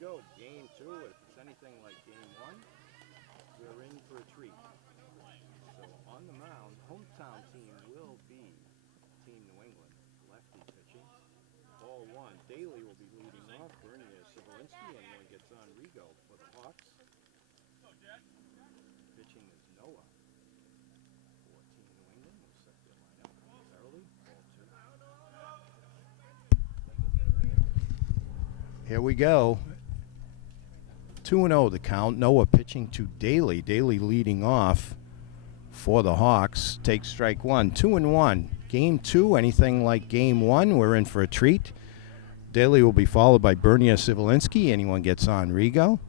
go. Game 2. If it's anything like game 1, we're in for a treat. So on the mound, hometown team will be Team New England. Lefty pitching. Ball 1. Daly will be leading off. Bernier, Sivelinski, anyone gets on. Rigo for the Hawks. Pitching is Noah for Team New England. We'll set their lineup momentarily. Ball 2. Here we go. 2-0 the count. Noah pitching to Daly. Daly leading off for the Hawks. Takes strike 1. 2-1. Game 2, anything like game 1, we're in for a treat. Daly will be followed by Bernier, Sivelinski. Anyone gets on, Rigo.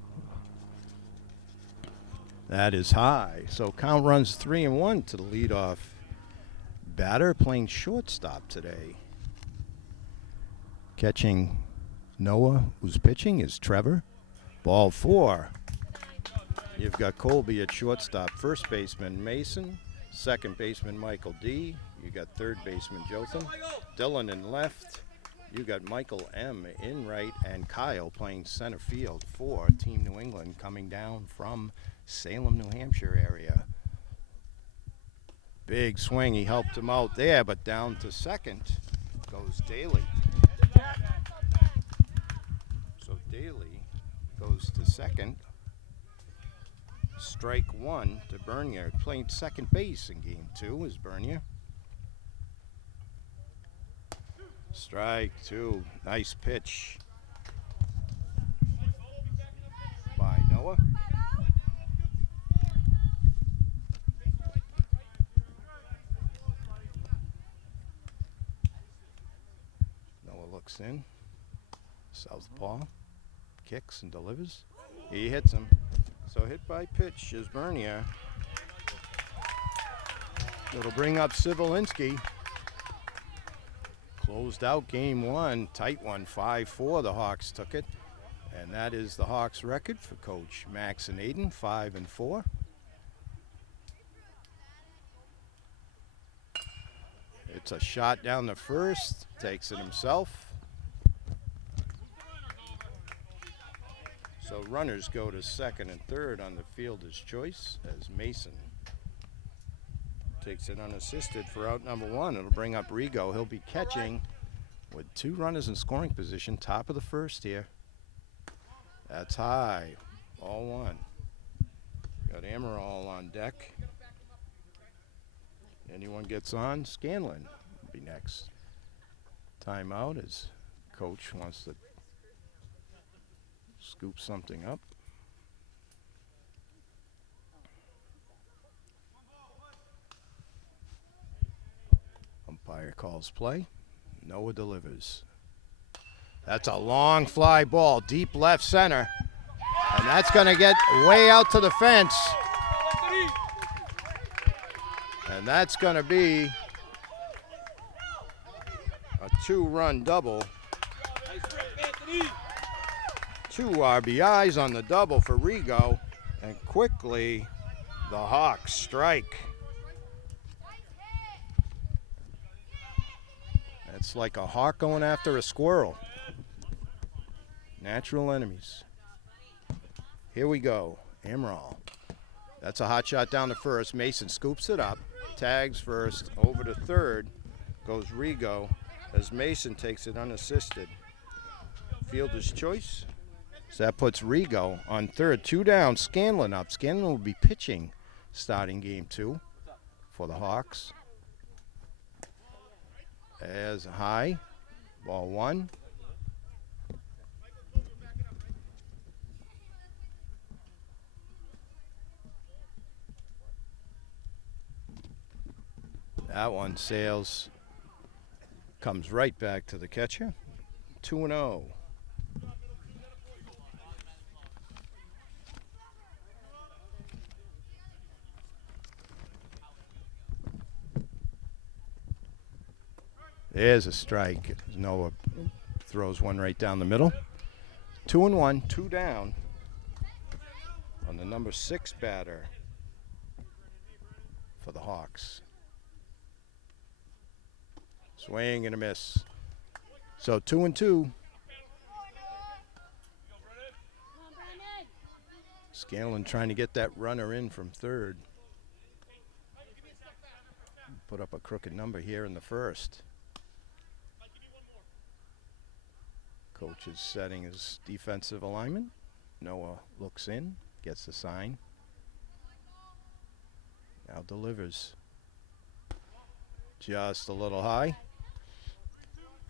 That is high. So count runs 3-1 to the leadoff batter, playing shortstop today. Catching Noah, who's pitching, is Trevor. Ball 4. You've got Colby at shortstop. First baseman Mason. Second baseman Michael D. You got third baseman Jotham. Dylan in left. You got Michael M. in right, and Kyle playing center field for Team New England, coming down from Salem, New Hampshire area. Big swing. He helped him out there, but down to second goes Daly. So Daly goes to second. Strike 1 to Bernier. Playing second base in game 2 is Bernier. Strike 2. Nice pitch by Noah. Noah looks in. Southpaw. Kicks and delivers. He hits him. So hit by pitch is Bernier. It'll bring up Sivelinski. Closed out game 1. Tight one. 5-4. The Hawks took it. And that is the Hawks record for Coach Max and Aiden. 5-4. It's a shot down the first. Takes it himself. So runners go to second and third on the fielder's choice as Mason takes it unassisted for out number 1. It'll bring up Rigo. He'll be catching with 2 runners in scoring position. Top of the first here. That's high. Ball 1. Got Amaral on deck. Anyone gets on, Scanlon will be next. Timeout as coach wants to scoop something up. Umpire calls play. Noah delivers. That's a long fly ball, deep left center. And that's going to get way out to the fence. And that's going to be a 2-run double. 2 RBIs on the double for Rigo, and quickly the Hawks strike. It's like a hawk going after a squirrel. Natural enemies. Here we go. Amaral. That's a hot shot down to first. Mason scoops it up. Tags first. Over to third goes Rigo as Mason takes it unassisted. Fielder's choice. So that puts Rigo on third. 2 down. Scanlon up. Scanlon will be pitching starting game 2 for the Hawks. As high. Ball 1. That one sails. Comes right back to the catcher. 2-0. There's a strike. Noah throws one right down the middle. 2-1, 2 down on the number 6 batter for the Hawks. Swing and a miss. So 2-2. Scanlon trying to get that runner in from third. Put up a crooked number here in the first. Coach is setting his defensive alignment. Noah looks in, gets the sign. Now delivers. Just a little high.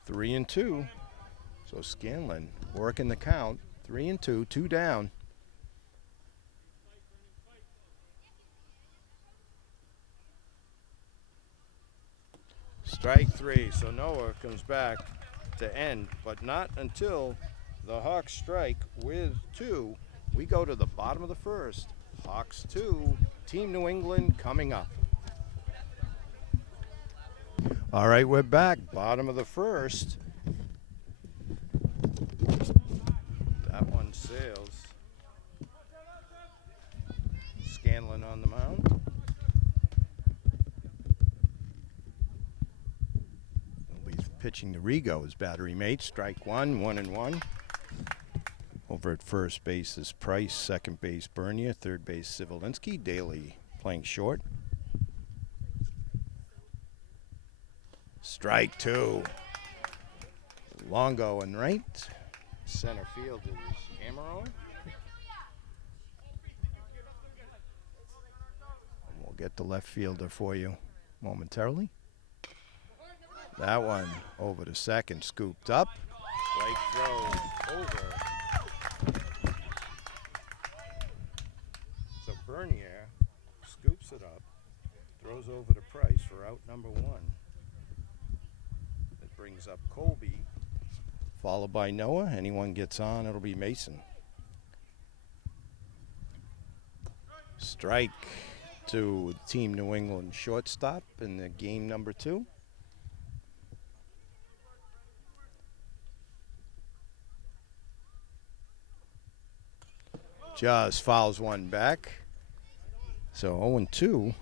3-2. So Scanlon working the count. 3-2, 2 down. Strike 3. So Noah comes back to end, but not until the Hawks strike with 2. We go to the bottom of the first. Hawks 2, Team New England coming up. All right, we're back. Bottom of the first. That one sails. Scanlon on the mound. He'll be pitching to Rigo, his battery mate. Strike 1, 1-1. Over at first base is Price, second base Bernier, third base Sivelinski. Daly playing short. Strike 2. Longo and right. Center field is Amaral. And we'll get the left fielder for you momentarily. That one over to second, scooped up. Blake throws over. So Bernier scoops it up, throws over to Price for out number 1. That brings up Colby, followed by Noah. Anyone gets on, it'll be Mason. Strike to Team New England shortstop in the game number 2. Just fouls one back. So 0-2.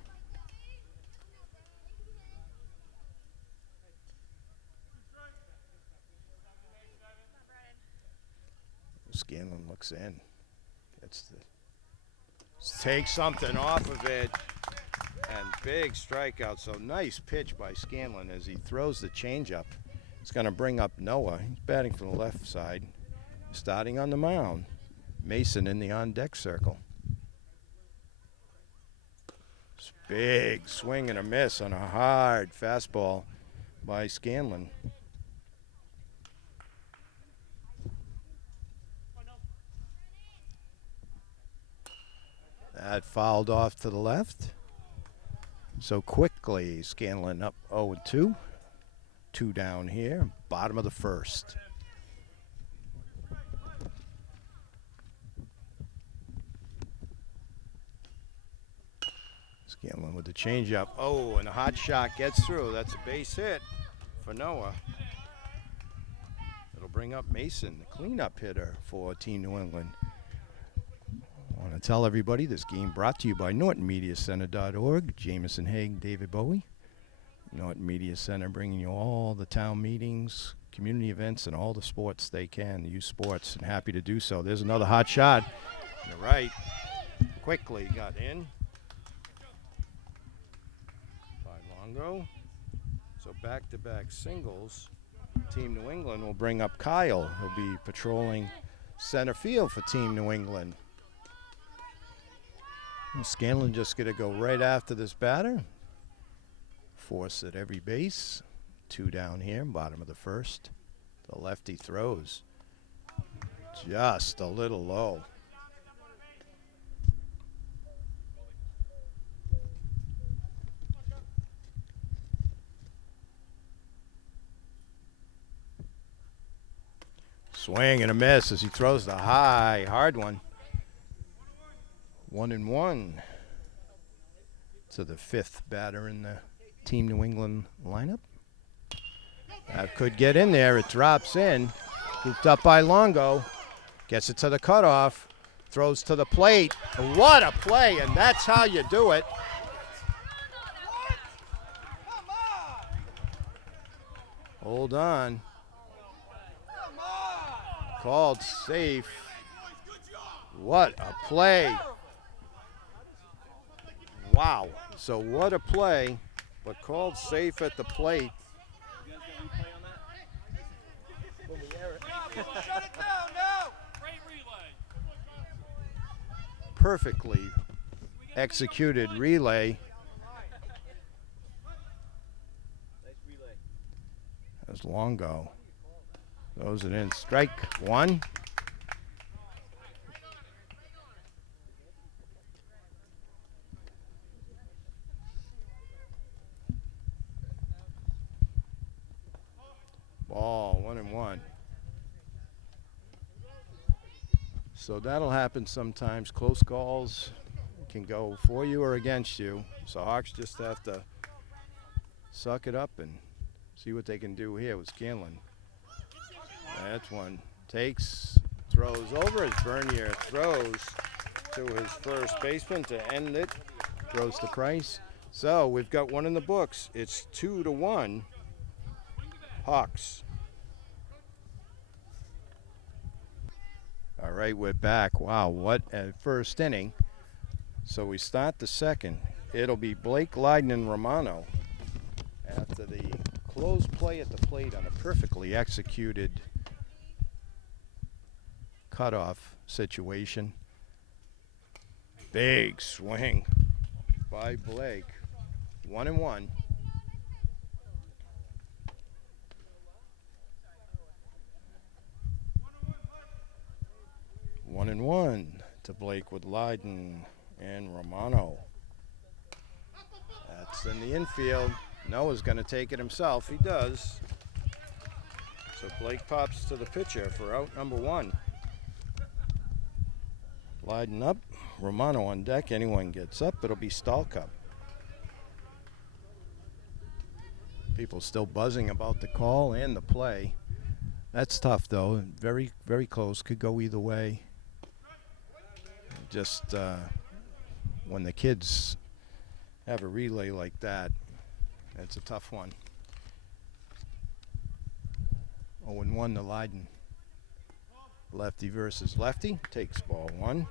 Scanlon looks in. Takes something off of it. And big strikeout. So nice pitch by Scanlon as he throws the changeup. It's going to bring up Noah. He's batting from the left side. Starting on the mound. Mason in the on-deck circle. Big swing and a miss on a hard fastball by Scanlon. That fouled off to the left. So quickly, Scanlon up 0-2. 2 down here, bottom of the first. Scanlon with the changeup. Oh, and a hot shot gets through. That's a base hit for Noah. It'll bring up Mason, the cleanup hitter for Team New England. I want to tell everybody this game brought to you by NortonMediaCenter.org. Jameson Haig, David Bowie. Norton Media Center bringing you all the town meetings, community events, and all the sports they can. Youth sports, and happy to do so. There's another hot shot. You're right. Quickly got in. Longo. So back-to-back singles. Team New England will bring up Kyle. He'll be patrolling center field for Team New England. And Scanlon just going to go right after this batter. Force at every base. 2 down here, bottom of the first. The lefty throws. Just a little low. Swing and a miss as he throws the high, hard one. 1-1 to the 5th batter in the Team New England lineup. That could get in there. It drops in. Scooped up by Longo. Gets it to the cutoff. Throws to the plate. What a play, and that's how you do it. Hold on. Called safe. What a play. Wow. So what a play, but called safe at the plate. Shut it down now! Great relay. Perfectly executed relay. Nice relay. That's Longo. Throws it in. Strike one. Ball 1-1. So that'll happen sometimes. Close calls can go for you or against you. So Hawks just have to suck it up and see what they can do here with Scanlon. That's one. Takes, throws over as Bernier throws to his first baseman to end it. Throws to Price. So we've got one in the books. It's 2-1. Hawks. All right, we're back. Wow, what a first inning. So we start the second. It'll be Blake, Leiden, and Romano after the close play at the plate on a perfectly executed cutoff situation. Big swing by Blake. 1-1. 1-1 to Blake with Leiden and Romano. That's in the infield. Noah's going to take it himself. He does. So Blake pops to the pitcher for out number one. Leiden up. Romano on deck. Anyone gets up, it'll be Stahl Cup. People still buzzing about the call and the play. That's tough, though. Very, very close. Could go either way. Just when the kids have a relay like that, it's a tough one. 0-1 to Leiden. Lefty versus lefty. Takes ball one.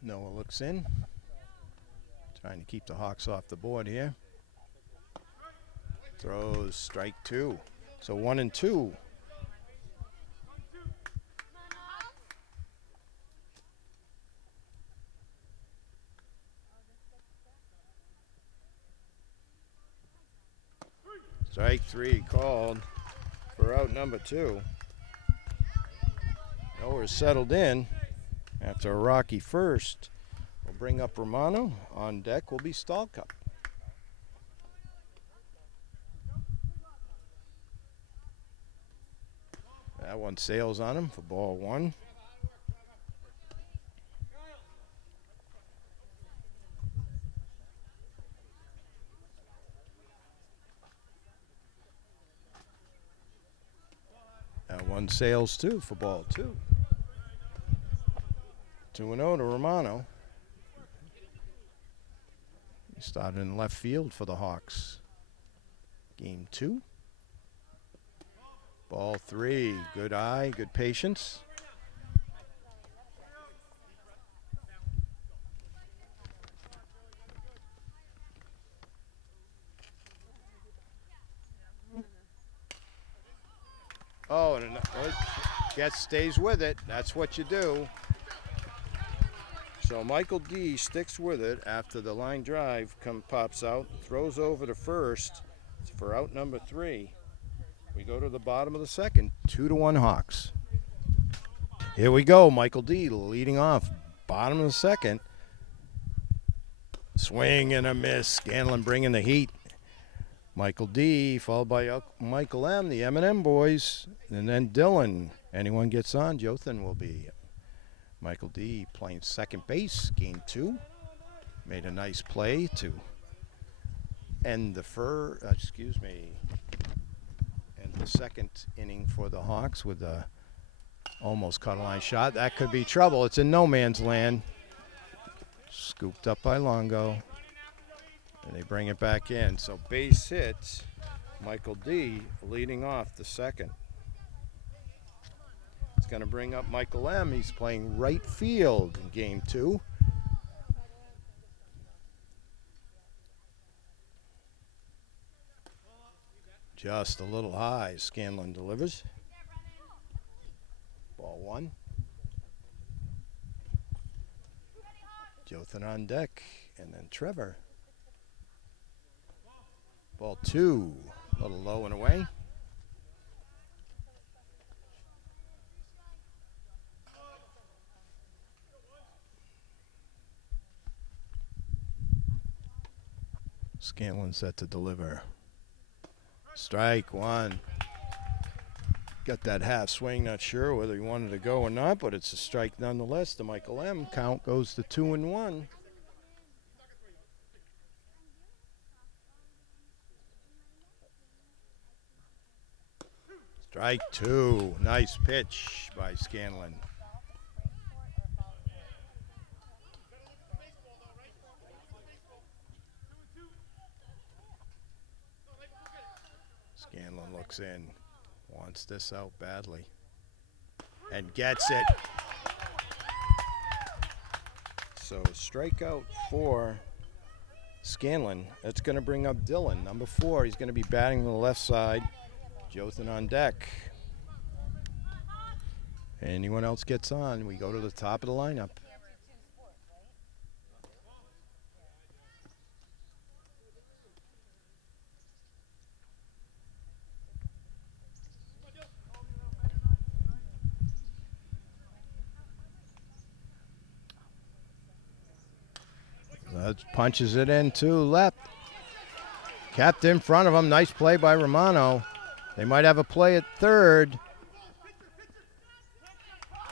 Noah looks in. Trying to keep the Hawks off the board here. Throws strike two. So 1-2. Strike three called for out number two. Noah's settled in after a rocky first. We'll bring up Romano. On deck will be Stahl Cup. That one sails on him for ball one. That one sails too for ball two. 2-0 to Romano. He started in left field for the Hawks. Game two. Ball three. Good eye, good patience. Oh, and stays with it. That's what you do. So Michael D sticks with it after the line drive pops out, throws over to first for out number three. We go to the bottom of the second, 2-1 Hawks. Here we go, Michael D leading off, bottom of the second. Swing and a miss, Scanlon bringing the heat. Michael D followed by Michael M, the M&M boys, and then Dylan. Anyone gets on, Jothan will be. Michael D playing second base, game two. Made a nice play to end the second inning for the Hawks with a almost cut line shot. That could be trouble. It's in no man's land. Scooped up by Longo. And they bring it back in. So base hit, Michael D leading off the second. going to bring up Michael M. He's playing right field in game 2. Just a little high. Scanlon delivers. Ball 1. Jothan on deck. And then Trevor. Ball 2. A little low and away. Scanlon set to deliver. Strike 1. Got that half swing, not sure whether he wanted to go or not, but it's a strike nonetheless to Michael M. Count goes to 2-1. Strike 2. Nice pitch by Scanlon. Scanlon looks in. Wants this out badly. And gets it. So strikeout for Scanlon. That's going to bring up Dylan. Number 4. He's going to be batting on the left side. Jothan on deck. Anyone else gets on, we go to the top of the lineup. That punches it in to left. Kept in front of him. Nice play by Romano. They might have a play at third.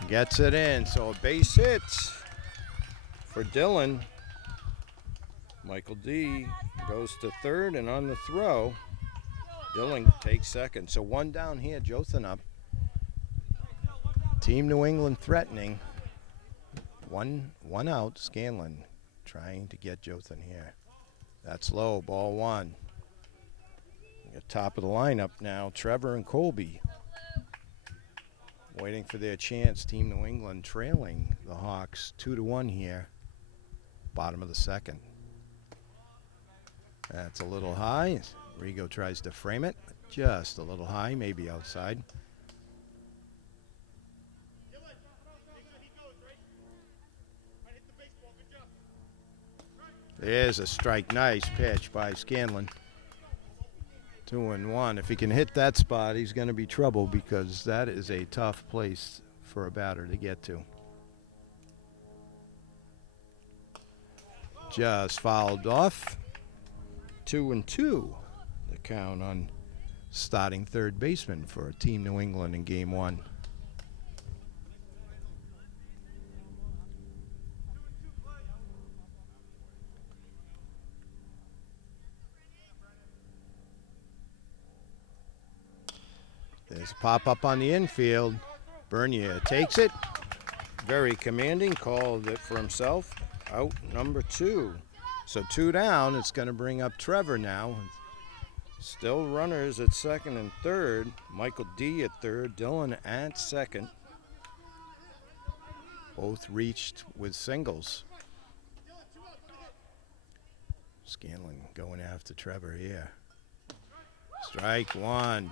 Gets it in. So a base hit for Dylan. Michael D goes to third, and on the throw, Dylan takes second. So 1 down here, Jothan up. Team New England threatening. One out, Scanlon trying to get Jothan here. That's low, ball 1. At top of the lineup now, Trevor and Colby. Waiting for their chance. Team New England trailing the Hawks 2-1 here. Bottom of the second. That's a little high. Rigo tries to frame it. Just a little high, maybe outside. There's a strike. Nice pitch by Scanlon. 2-1. If he can hit that spot, he's going to be trouble because that is a tough place for a batter to get to. Just fouled off. 2-2. The count on starting third baseman for Team New England in game 1. There's a pop-up on the infield. Bernier takes it. Very commanding. Called it for himself. Out number 2. So 2 down. It's going to bring up Trevor now. Still runners at second and third. Michael D at third. Dylan at second. Both reached with singles. Scanlon going after Trevor here. Strike 1.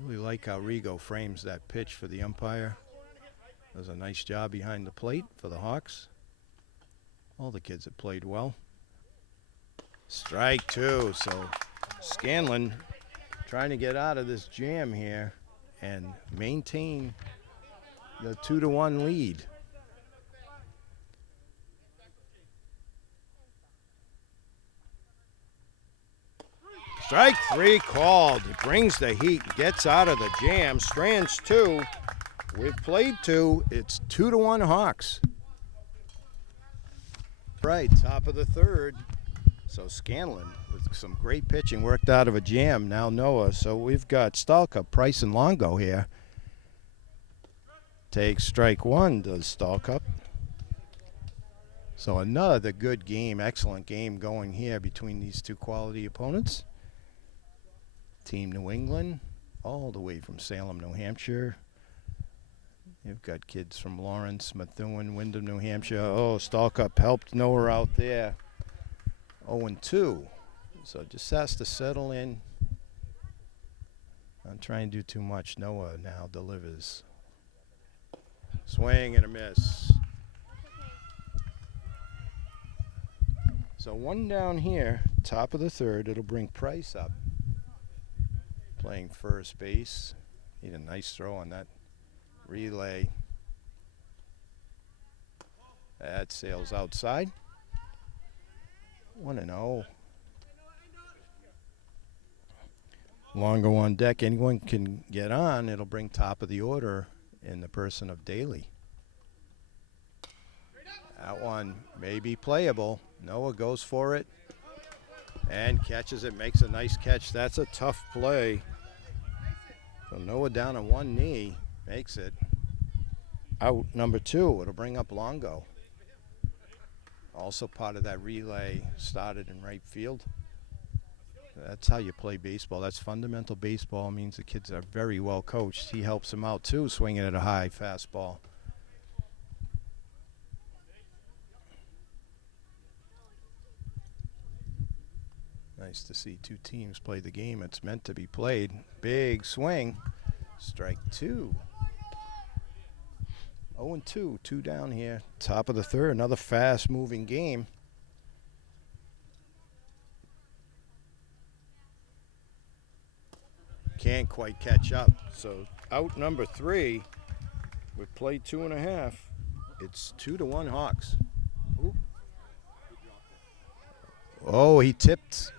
Really like how Rigo frames that pitch for the umpire. Does a nice job behind the plate for the Hawks. All the kids have played well. Strike 2. So Scanlon trying to get out of this jam here and maintain the 2-1 lead. Strike 3 called. It brings the heat, gets out of the jam. Strands 2. We've played 2. It's 2-1 Hawks. Right, top of the third. So Scanlon with some great pitching worked out of a jam. Now Noah. So we've got Stalka, Price, and Longo here. Takes strike 1, does Stalka. So another good game, excellent game going here between these two quality opponents. Team New England all the way from Salem, New Hampshire. You've got kids from Lawrence, Methuen, Wyndham, New Hampshire. Oh, Stalkup helped Noah out there. 0-2. So just has to settle in. Not trying to do too much. Noah now delivers. Swing and a miss. So one down here, top of the third. It'll bring Price up. Playing first base. Need a nice throw on that relay. That sails outside. 1-0. Longo on deck. Anyone can get on. It'll bring top of the order in the person of Daly. That one may be playable. Noah goes for it and catches it. Makes a nice catch. That's a tough play. So Noah down on one knee. Makes it. Out number 2. It'll bring up Longo. Also part of that relay started in right field. That's how you play baseball. That's fundamental baseball. Means the kids are very well coached. He helps them out too, swinging at a high fastball. Nice to see two teams play the game it's meant to be played. Big swing. Strike 2. 0-2, 2 down here. Top of the third, another fast-moving game. Can't quite catch up. So out number 3. We've played 2.5. It's 2-1 Hawks. Ooh. Oh, he tipped.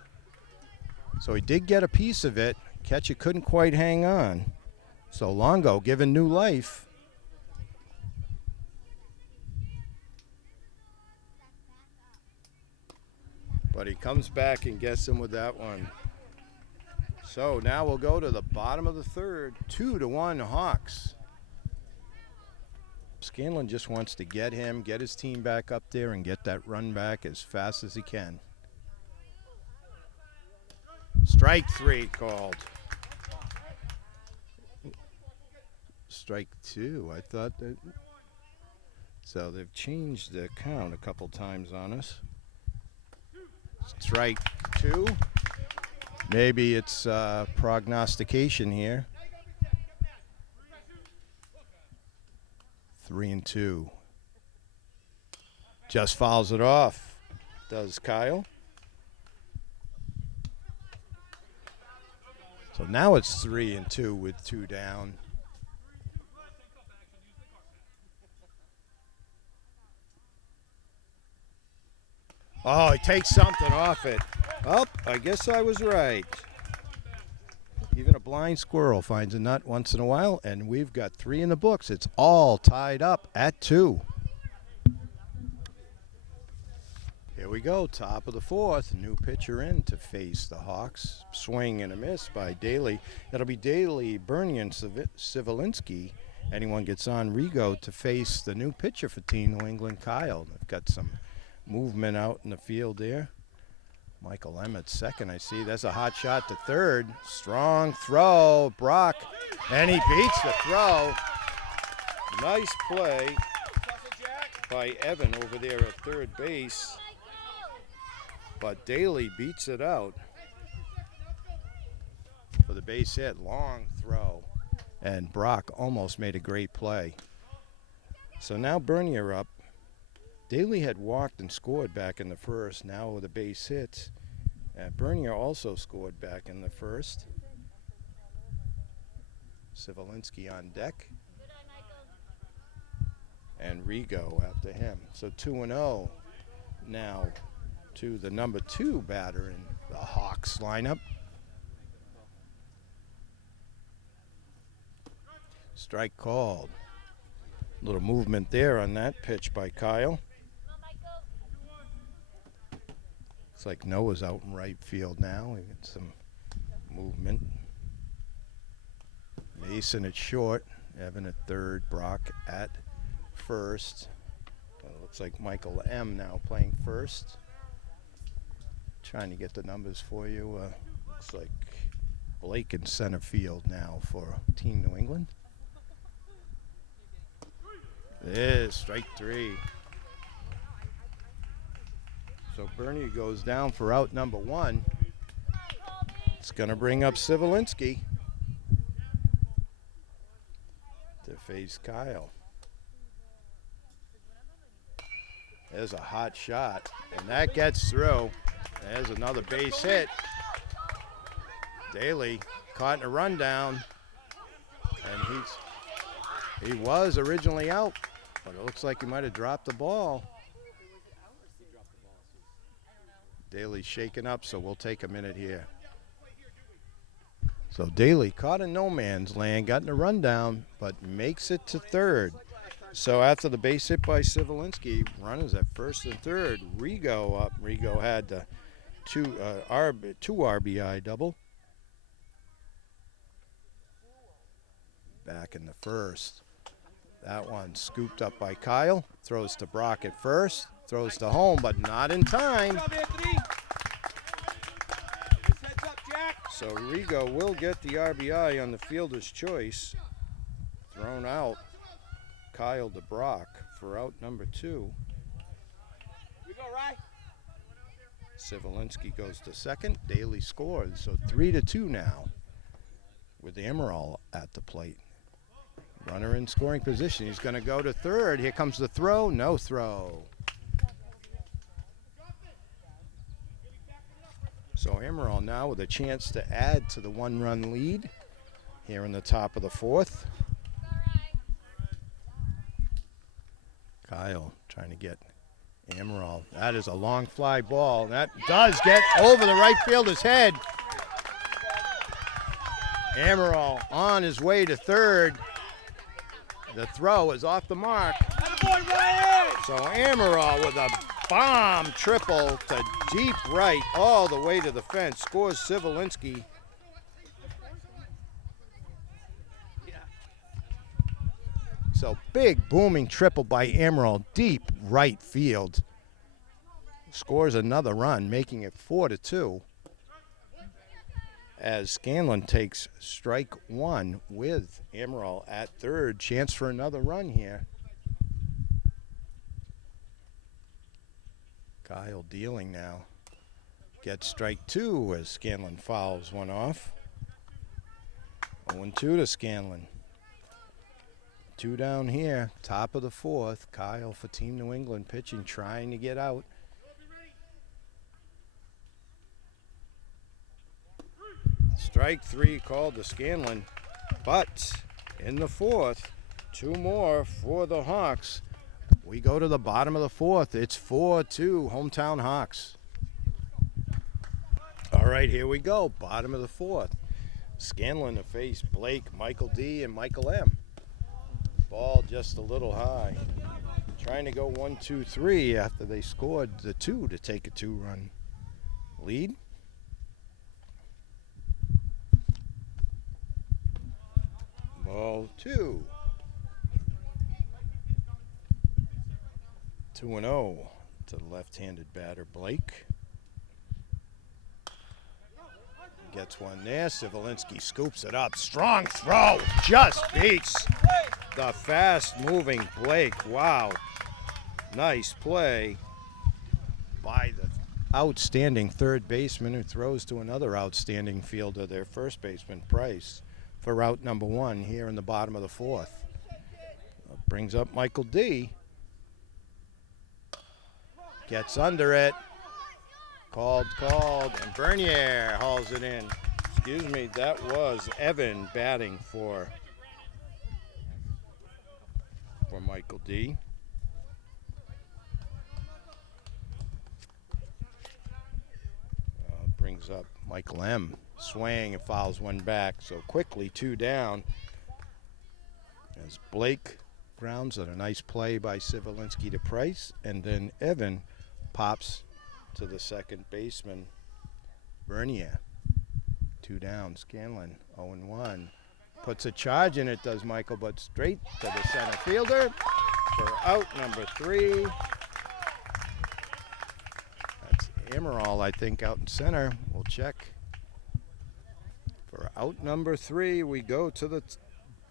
So he did get a piece of it. Catcher couldn't quite hang on. So Longo given new life. But he comes back and gets him with that one. So now we'll go to the bottom of the third. 2-1 Hawks. Scanlon just wants to get him, get his team back up there, and get that run back as fast as he can. Strike 3 called. Strike 2. I thought that. So they've changed the count a couple times on us. Strike 2. Maybe it's prognostication here. 3-2. Just fouls it off. Does Kyle. So now it's 3-2 with 2 down. Oh, he takes something off it. Oh, I guess I was right. Even a blind squirrel finds a nut once in a while, and we've got 3 in the books. It's all tied up at 2. Here we go, top of the 4th. New pitcher in to face the Hawks. Swing and a miss by Daly. That'll be Daly, Bernie, and Sivelinski. Anyone gets on, Rigo to face the new pitcher for Team New England, Kyle. They've got some movement out in the field there. Michael M at second, I see. That's a hot shot to third. Strong throw, Brock, and he beats the throw. Nice play by Evan over there at third base. But Daly beats it out for the base hit. Long throw. And Brock almost made a great play. So now Bernier up. Daly had walked and scored back in the first. Now with a base hit. Bernier also scored back in the first. Sivelinski on deck. And Rigo after him. So 2-0 now to the number 2 batter in the Hawks lineup. Strike called. Little movement there on that pitch by Kyle. It's like Noah's out in right field now. We got some movement. Mason at short. Evan at third. Brock at first. Looks like Michael M now playing first. Trying to get the numbers for you. Looks like Blake in center field now for Team New England. There's strike 3. So Bernier goes down for out number 1. It's going to bring up Sivelinski to face Kyle. There's a hot shot, and that gets through. There's another base hit. Daly caught in a rundown, and he was originally out, but it looks like he might have dropped the ball. Daly's shaken up, so we'll take a minute here. So Daly caught in no man's land, got in a rundown, but makes it to third. So after the base hit by Sivelinski, runners at first and third. Rigo up. Rigo had the two RBI double. Back in the first. That one scooped up by Kyle. Throws to Brock at first. Throws to home, but not in time. So Rigo will get the RBI on the fielder's choice. Thrown out. Kyle to Brock for out number 2. We go right. Sivelinski goes to second. Daly scores. So 3-2 now with Emerald at the plate. Runner in scoring position. He's going to go to third. Here comes the throw. No throw. So Emerald now with a chance to add to the 1-run lead here in the top of the 4th. Kyle trying to get Emerald. That is a long fly ball. That does get over the right fielder's head. Emerald on his way to third. The throw is off the mark. So Emerald with a bomb triple to deep right all the way to the fence. Scores Sivelinski. So big booming triple by Emerald, deep right field. Scores another run, making it 4-2. As Scanlon takes strike 1 with Emerald at third. Chance for another run here. Kyle dealing now. Gets strike 2 as Scanlon fouls one off. 0-2 to Scanlon. 2 down here, top of the 4th. Kyle for Team New England pitching, trying to get out. Strike 3 called to Scanlon, but in the 4th, 2 more for the Hawks. We go to the bottom of the 4th. It's 4-2, hometown Hawks. All right, here we go, bottom of the 4th. Scanlon to face Blake, Michael D, and Michael M. Ball just a little high. Trying to go 1-2-3 after they scored the 2 to take a 2-run lead. Ball 2. 2-0 to the left-handed batter Blake. Gets one there. Sivelinski scoops it up. Strong throw. Just beats the fast-moving Blake. Wow. Nice play by the outstanding third baseman who throws to another outstanding fielder, their first baseman, Price, for route number 1 here in the bottom of the 4th. Brings up Michael D. Gets under it. Called, and Bernier hauls it in. Excuse me, that was Evan batting for Michael D. Brings up Michael M. Swing and fouls one back. So quickly 2 down. As Blake grounds at a nice play by Sivelinski to Price. And then Evan pops to the second baseman, Bernier. 2 down, Scanlon, 0-1. Puts a charge in it, does Michael, but straight to the center fielder for out number 3. That's Emerald, I think, out in center. We'll check. For Out number 3, we go to the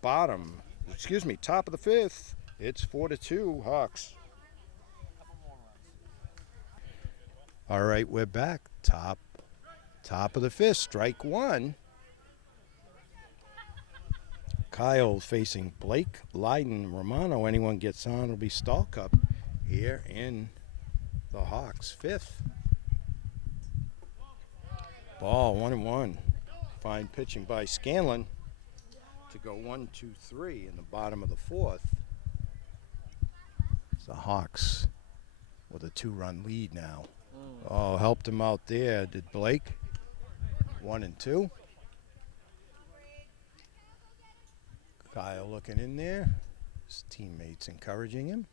top of the 5th. It's 4-2 Hawks. All right, we're back. Top of the 5th, strike 1. Kyle facing Blake, Leiden, Romano. Anyone gets on, it'll be Stall Cup here in the Hawks' 5th. Ball 1-1. Fine pitching by Scanlon to go 1-2-3 in the bottom of the 4th. It's the Hawks with a 2-run lead now. Oh, helped him out there. Did Blake? 1-2. Kyle looking in there. His teammates encouraging him.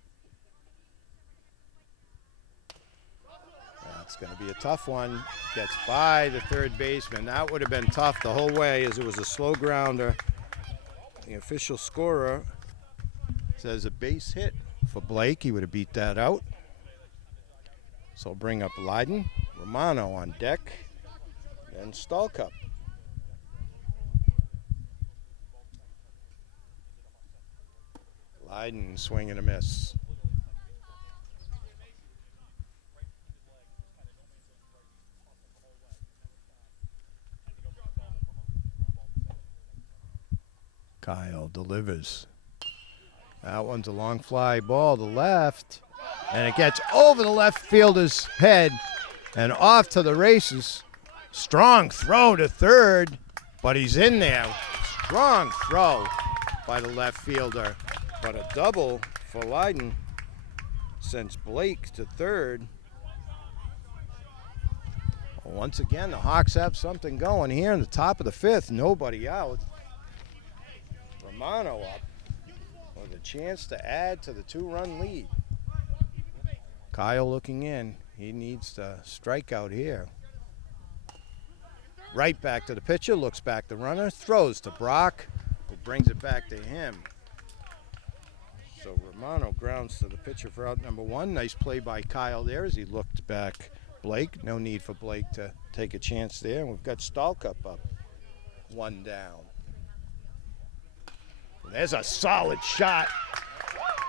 That's going to be a tough one. Gets by the third baseman. That would have been tough the whole way as it was a slow grounder. The official scorer says a base hit for Blake. He would have beat that out. So bring up Leiden, Romano on deck, and Stall Cup. Leiden swing and a miss. Kyle delivers. That one's a long fly ball to left, and it gets over the left fielder's head and off to the races. Strong throw to third, but he's in there. Strong throw by the left fielder, but a double for Leiden sends Blake to third. Once again, the Hawks have something going here in the top of the 5th. Nobody out. Romano up with a chance to add to the 2-run lead. Kyle looking in. He needs to strike out here. Right back to the pitcher, looks back the runner, throws to Brock, who brings it back to him. So Romano grounds to the pitcher for out number 1. Nice play by Kyle there as he looked back Blake. No need for Blake to take a chance there. And we've got Stall Cup up, 1 down. There's a solid shot.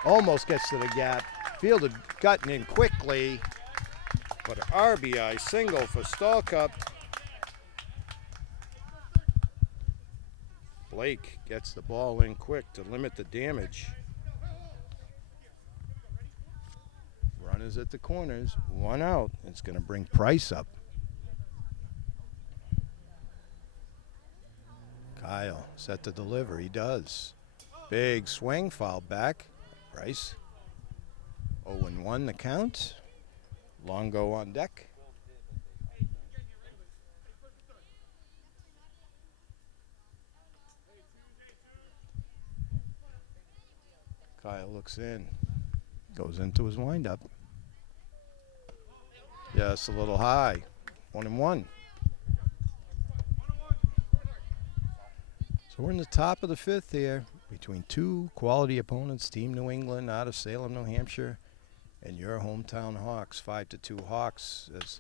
Almost gets to the gap. Fielder gotten in quickly, but an RBI single for Stall Cup. Blake gets the ball in quick to limit the damage. Runners at the corners, 1 out. It's going to bring Price up. Kyle set to deliver. He does. Big swing, foul back. Price. 0-1 the count. Longo on deck. Kyle looks in. Goes into his windup. Just a little high. 1-1. So we're in the top of the 5th here between 2 quality opponents, Team New England out of Salem, New Hampshire, and your hometown Hawks. 5-2 Hawks as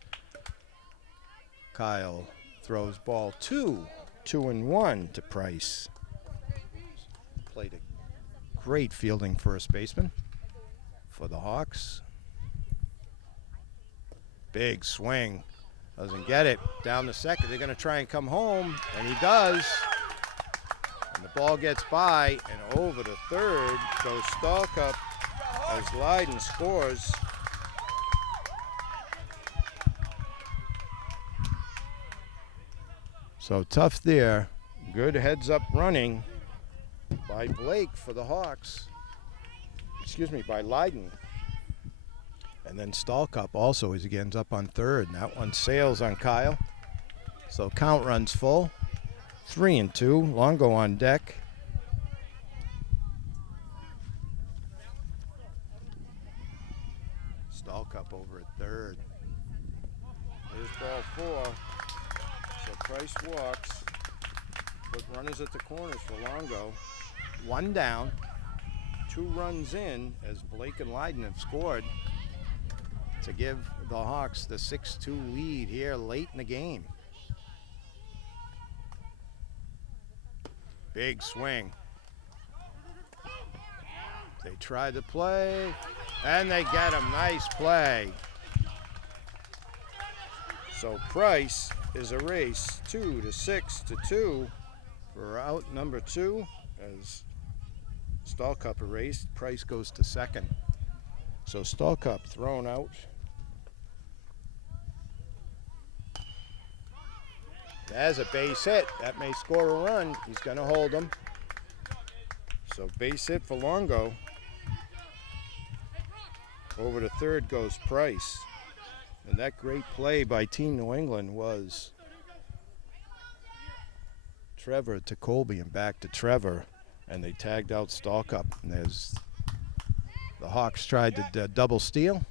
Kyle throws ball 2, 2-1 to Price. Played a great fielding first baseman for the Hawks. Big swing. Doesn't get it. Down the second. They're going to try and come home, and he does. And the ball gets by, and over to third goes Stall Cup as Leiden scores. So tough there. Good heads-up running by Blake for the Hawks. By Leiden. And then Stall Cup also is again up on third, and that one sails on Kyle. So count runs full. 3-2. Longo on deck. Stall Cup over at third. There's ball 4. So Price walks. Put runners at the corners for Longo. 1 down. 2 runs in as Blake and Leiden have scored to give the Hawks the 6-2 lead here late in the game. Big swing. They try to play, and they get him. Nice play. So Price is erased 2-6-2 for out number 2 as Stallcup erased. Price goes to second. So Stallcup thrown out. There's a base hit. That may score a run. He's going to hold him. So base hit for Longo. Over to third goes Price. And that great play by Team New England was Trevor to Colby and back to Trevor. And they tagged out Stallcup. And there's the Hawks tried to double steal.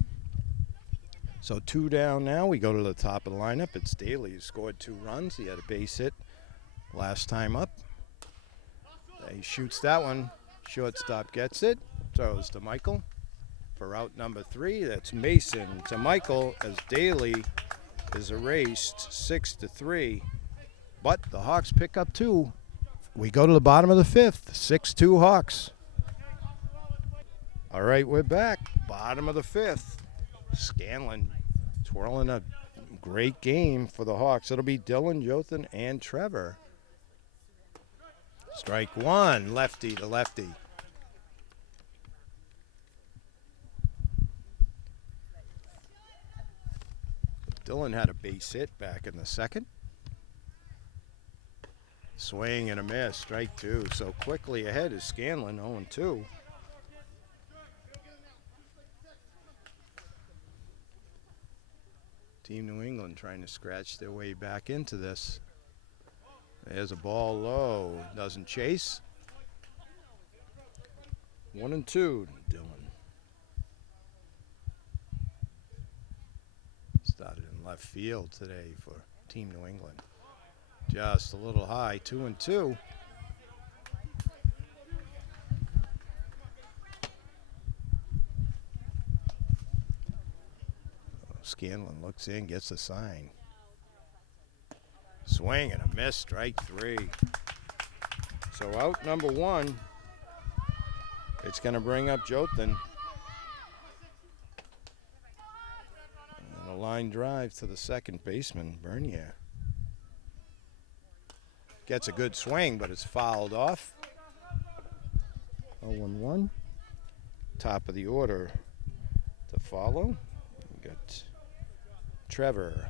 So 2 down now. We go to the top of the lineup. It's Daly who scored 2 runs. He had a base hit last time up. He shoots that one. Shortstop gets it. Throws to Michael. For out number 3, that's Mason to Michael as Daly is erased 6-3. But the Hawks pick up 2. We go to the bottom of the 5th. 6-2 Hawks. All right, we're back. Bottom of the 5th. Scanlon twirling a great game for the Hawks. It'll be Dylan, Jothan, and Trevor. Strike 1, lefty to lefty. Dylan had a base hit back in the second. Swing and a miss, strike 2. So quickly ahead is Scanlon, 0-2. Team New England trying to scratch their way back into this. There's a ball low, doesn't chase. 1-2, Dylan. Started in left field today for Team New England. Just a little high, 2-2. Scanlon looks in, gets a sign. Swing and a miss, strike 3. So out number 1, it's going to bring up Jothan. And a line drive to the second baseman, Bernier. Gets a good swing, but it's fouled off. 0-1. Top of the order to follow. We got Trevor,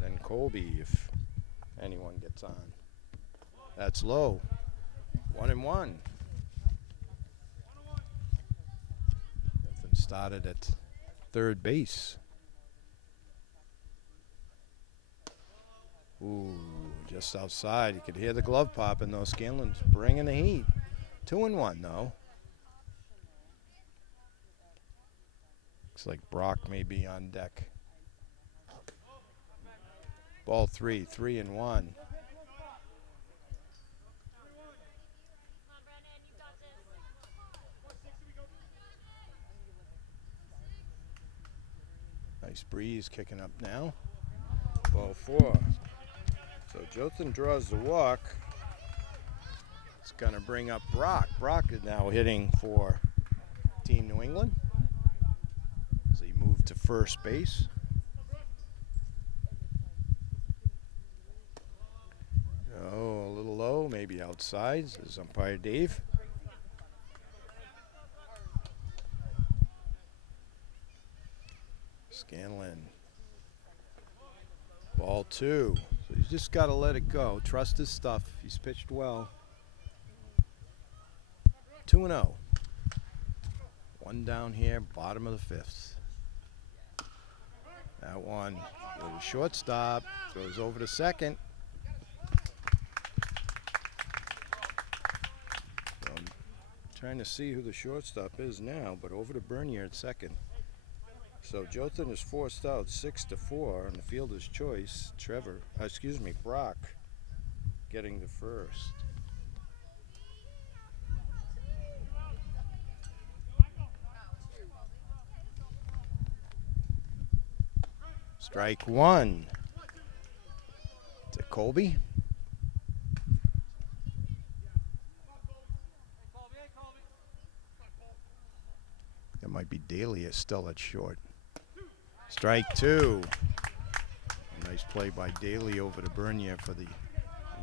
then Colby if anyone gets on. That's low. 1-1. Jothan started at third base. Ooh, just outside. You could hear the glove popping though. Scanlon's bringing the heat. 2-1 though. Looks like Brock may be on deck. Ball 3, 3-1. Nice breeze kicking up now. Ball 4. So Jothan draws the walk. It's going to bring up Brock. Brock is now hitting for Team New England as he moved to first base. Oh, a little low, maybe outside, says umpire Dave. Scanlon. Ball 2. So he's just got to let it go. Trust his stuff. He's pitched well. 2-0. 1 down here, bottom of the 5th. That one, little shortstop, throws over to second. So I'm trying to see who the shortstop is now, but over to Bernier at second. So Jothan is forced out 6-4 on the fielder's choice. Brock getting the first. Strike 1 to Colby. might be Daly is still at short. Strike two. A nice play by Daly over to Bernier for the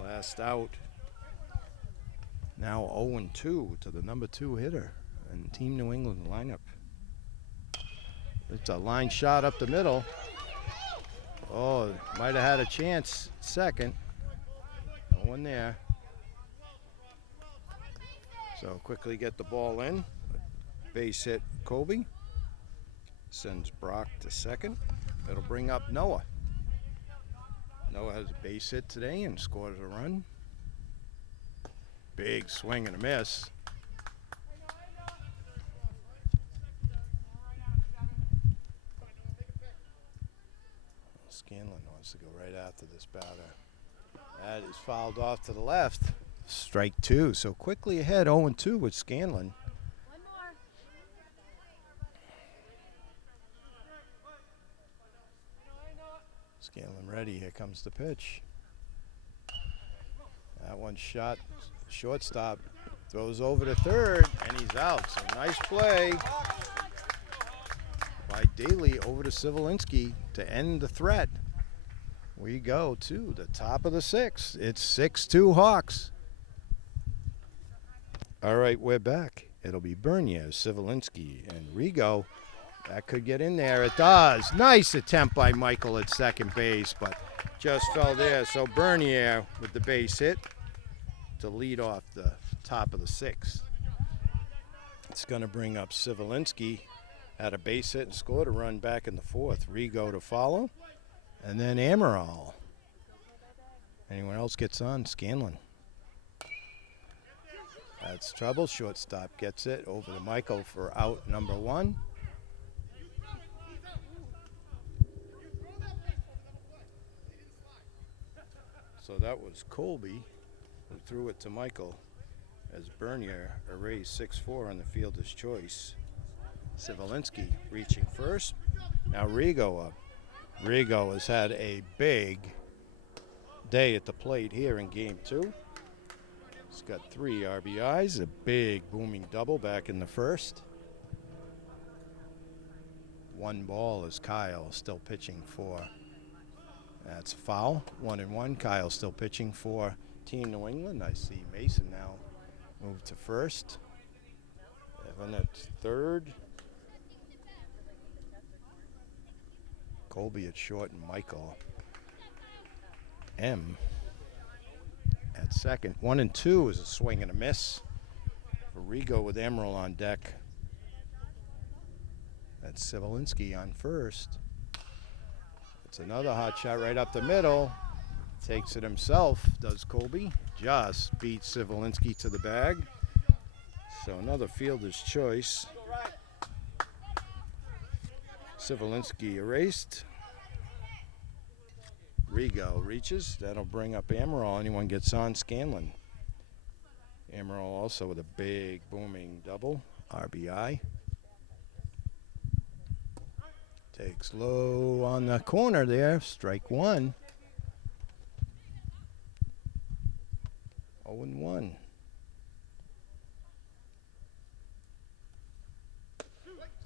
last out. Now 0-2 to the number 2 hitter and Team New England lineup. It's a line shot up the middle. Oh, might have had a chance second. No one there. So quickly get the ball in. Base hit Colby. Sends Brock to second. It'll bring up Noah. Noah has a base hit today and scores a run. Big swing and a miss. Scanlon wants to go right after this batter. That is fouled off to the left. Strike two. So quickly ahead 0-2 with Scanlon. Scanlon ready. Here comes the pitch. That one shot. Shortstop throws over to third, and he's out. So nice play by Daly over to Sivelinski to end the threat. We go to the top of the sixth. It's 6-2 Hawks. All right, we're back. It'll be Bernier, Sivelinski, and Rigo. That could get in there. It does. Nice attempt by Michael at second base, but just fell there. So Bernier with the base hit to lead off the top of the sixth. It's going to bring up Sivelinski. Had a base hit and scored a run back in the fourth. Rigo to follow. And then Amaral. Anyone else gets on? Scanlon. That's trouble. Shortstop gets it over to Michael for out number one. So that was Colby who threw it to Michael as Bernier erased 6-4 on the fielder's choice. Sivelinski reaching first. Now Rigo up. Rigo has had a big day at the plate here in game two. He's got 3 RBIs, a big booming double back in the first. 1 ball is Kyle still pitching for. That's foul. 1-1. Kyle still pitching for Team New England. I see Mason now move to first. Evan at third. Colby at short and Michael M at second. 1-2 is a swing and a miss for Rigo with Emerald on deck. That's Sivelinski on first. It's another hot shot right up the middle. Takes it himself, does Colby. Just beats Sivelinski to the bag. So another fielder's choice. Sivelinski erased. Rigo reaches. That'll bring up Amaral. Anyone gets on? Scanlon. Amaral also with a big booming double. RBI. Takes low on the corner there. Strike one. 0-1.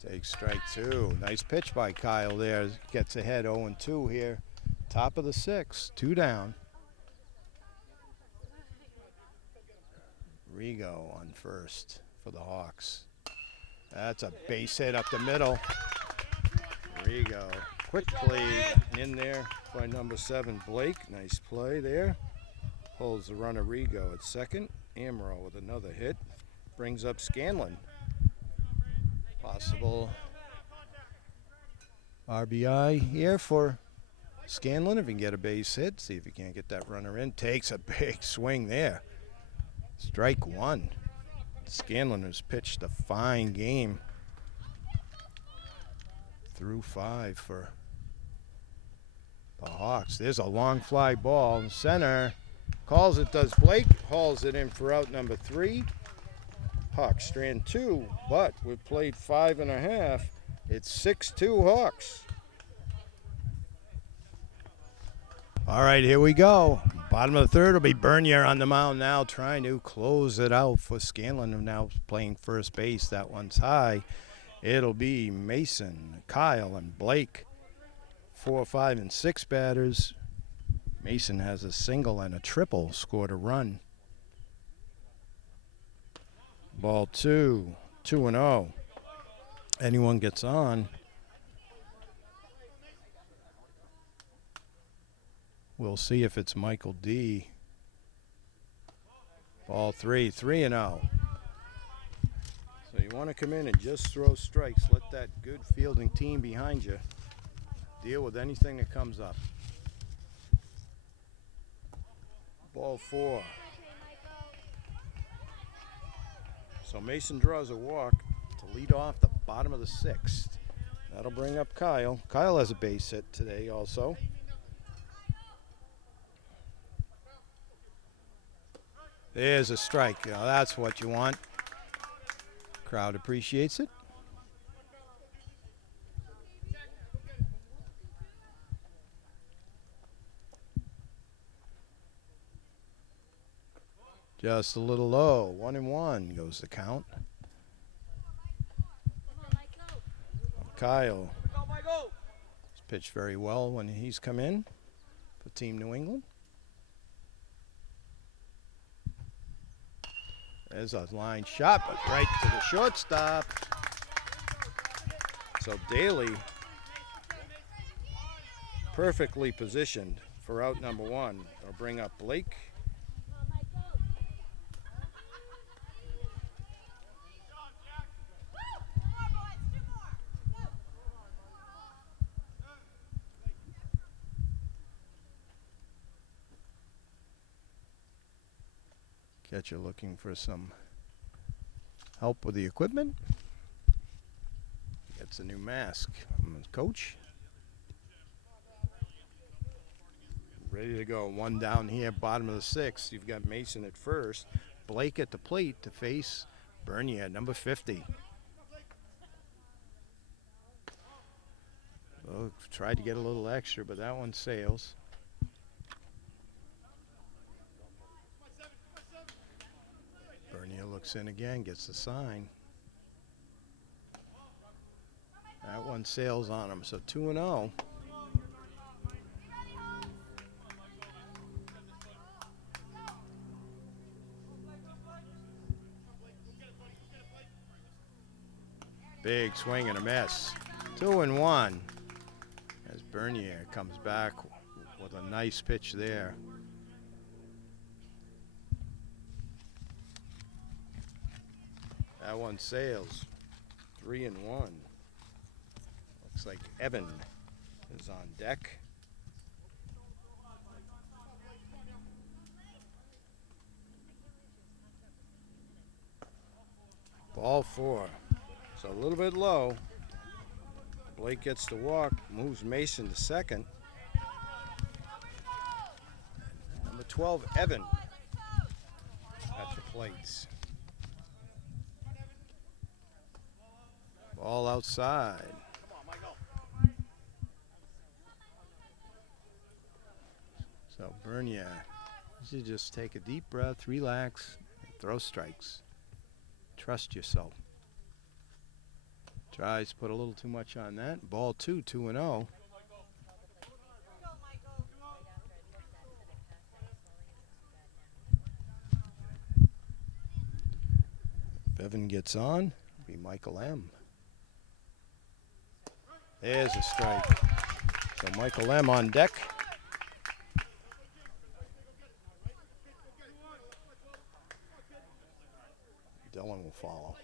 Takes strike two. Nice pitch by Kyle there. Gets ahead 0-2 here. Top of the sixth. 2 down. Rigo on first for the Hawks. That's a base hit up the middle. Rigo quickly in there by number 7, Blake. Nice play there. Holds the runner Rigo at second. Amaral with another hit. Brings up Scanlon. Possible RBI here for Scanlon if he can get a base hit. See if he can't get that runner in. Takes a big swing there. Strike one. Scanlon has pitched a fine game. Through 5 for the Hawks. There's a long fly ball in center. Calls it, does Blake. Hauls it in for out number 3. Hawks strand 2, but we've played 5.5. It's 6-2 Hawks. All right, here we go. Bottom of the third will be Bernier on the mound now, trying to close it out for Scanlon, who now playing first base. That one's high. It'll be Mason, Kyle, and Blake. 4, 5, and 6 batters. Mason has a single and a triple, scored a run. Ball 2, 2-0. Anyone gets on, we'll see if it's Michael D. Ball 3, 3-0. So you want to come in and just throw strikes. Let that good fielding team behind you deal with anything that comes up. Ball 4. So Mason draws a walk to lead off the bottom of the 6th. That'll bring up Kyle. Kyle has a base hit today also. There's a strike. Now that's what you want. Crowd appreciates it. Just a little low. 1-1 goes the count. Kyle has pitched very well when he's come in for Team New England. There's a line shot, but right to the shortstop. So Daly perfectly positioned for out number 1. It'll bring up Blake. Catcher looking for some help with the equipment. Gets a new mask from his coach. Ready to go. 1 down here, bottom of the 6th. You've got Mason at first. Blake at the plate to face Bernier, number 50. Oh, tried to get a little extra, but that one sails. Bernier looks in again, gets the sign. That one sails on him, so 2-0. Big swing and a miss. 2-1. As Bernier comes back with a nice pitch there. That one sails. 3-1. Looks like Evan is on deck. Ball 4. So a little bit low. Blake gets the walk, moves Mason to second. Number 12, Evan at the plates. Ball outside. So Bernier, you just take a deep breath, relax, and throw strikes. Trust yourself. Tries to put a little too much on that. Ball 2, 2-0. If Evan gets on, it'll be Michael M. There's a strike. So Michael M on deck. Dylan will follow.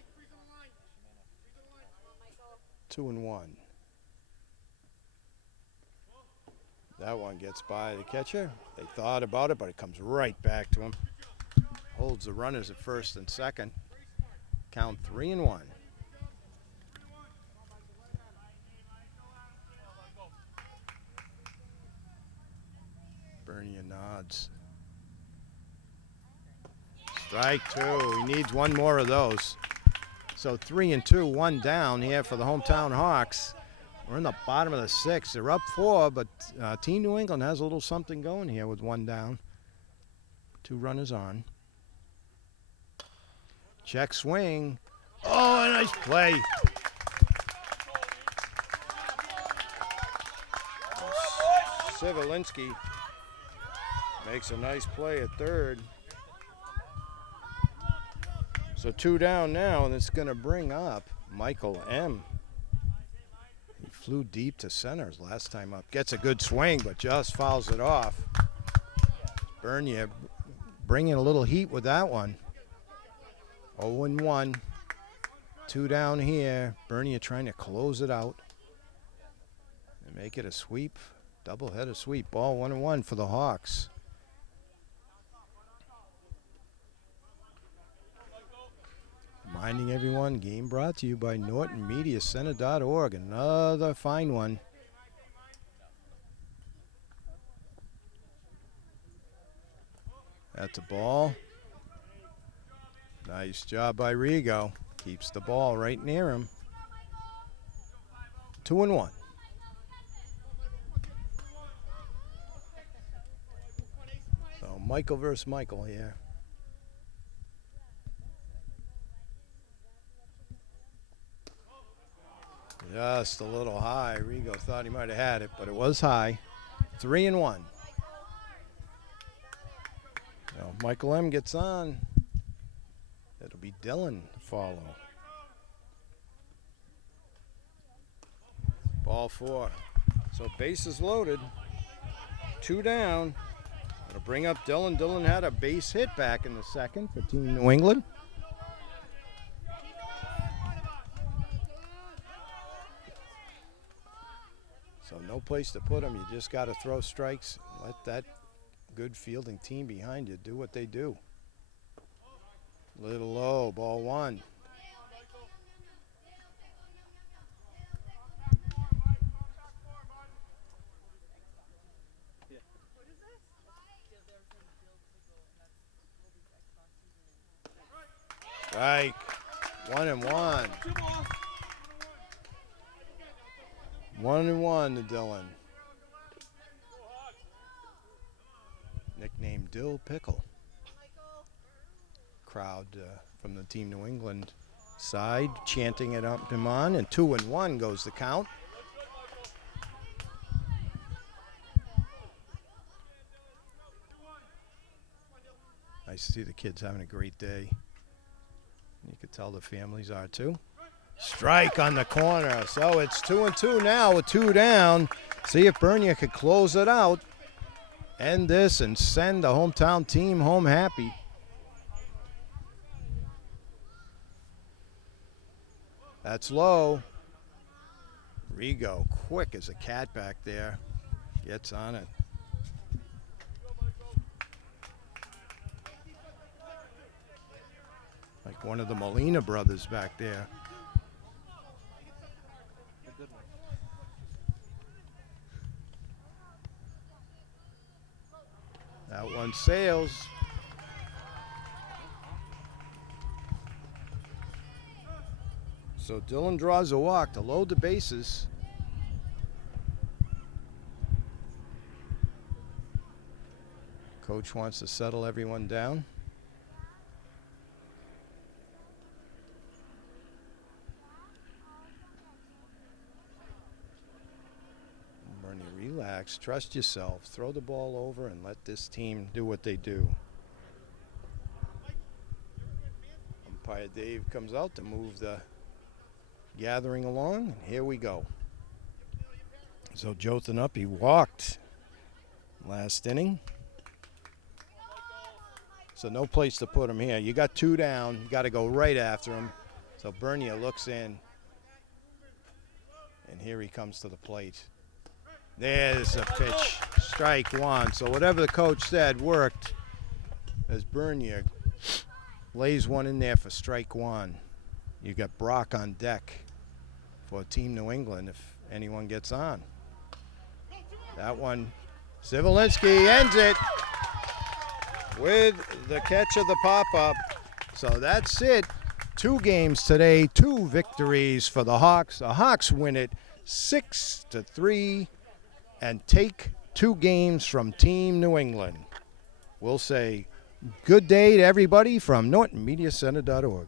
2-1. That one gets by the catcher. They thought about it, but it comes right back to him. Holds the runners at first and second. Count 3-1. Bernier nods. Strike 2. He needs one more of those. So 3-2, 1 down here for the hometown Hawks. We're in the bottom of the 6th. They're up 4, but Team New England has a little something going here with 1 down. 2 runners on. Check swing. Oh, a nice play. Sivelinski makes a nice play at third. So 2 down now, and it's going to bring up Michael M. He flew deep to center his last time up. Gets a good swing, but just fouls it off. Bernier bringing a little heat with that one. 0-1. 2 down here. Bernier trying to close it out and make it a sweep. Double-header sweep. Ball 1-1 for the Hawks. Reminding everyone, game brought to you by NortonMediaCenter.org. Another fine one. That's a ball. Nice job by Rigo. Keeps the ball right near him. 2-1. So Michael versus Michael here. Just a little high. Rigo thought he might have had it, but it was high. 3-1. So Michael M. gets on. It'll be Dylan to follow. Ball 4. So bases loaded. 2 down. It'll bring up Dylan. Dylan had a base hit back in the second for Team New England. So no place to put him. You just got to throw strikes. Let that good fielding team behind you do what they do. Little low, ball 1. Strike. 1-1. 1-1 to Dylan. Nicknamed Dill Pickle. Crowd from the Team New England side chanting it up him on, and 2-1 goes the count. Nice to see the kids having a great day. You could tell the families are too. Strike on the corner. So it's 2-2 now with 2 down. See if Bernier could close it out, end this, and send the hometown team home happy. That's low. Rigo, quick as a cat back there, gets on it. Like one of the Molina brothers back there. That one sails. So Dylan draws a walk to load the bases. Coach wants to settle everyone down. Bernie, relax, trust yourself, throw the ball over and let this team do what they do. Umpire Dave comes out to move the gathering along. Here we go. So Jothan up, he walked last inning. So no place to put him here. You got 2 down, you got to go right after him. So Bernier looks in, and here he comes to the plate. There's a pitch, strike 1. So whatever the coach said worked, as Bernier lays one in there for strike 1. You got Brock on deck for Team New England if anyone gets on. That one, Sivelinski ends it with the catch of the pop-up. So that's it. 2 games today, 2 victories for the Hawks. The Hawks win it 6-3 and take 2 games from Team New England. We'll say good day to everybody from NortonMediaCenter.org.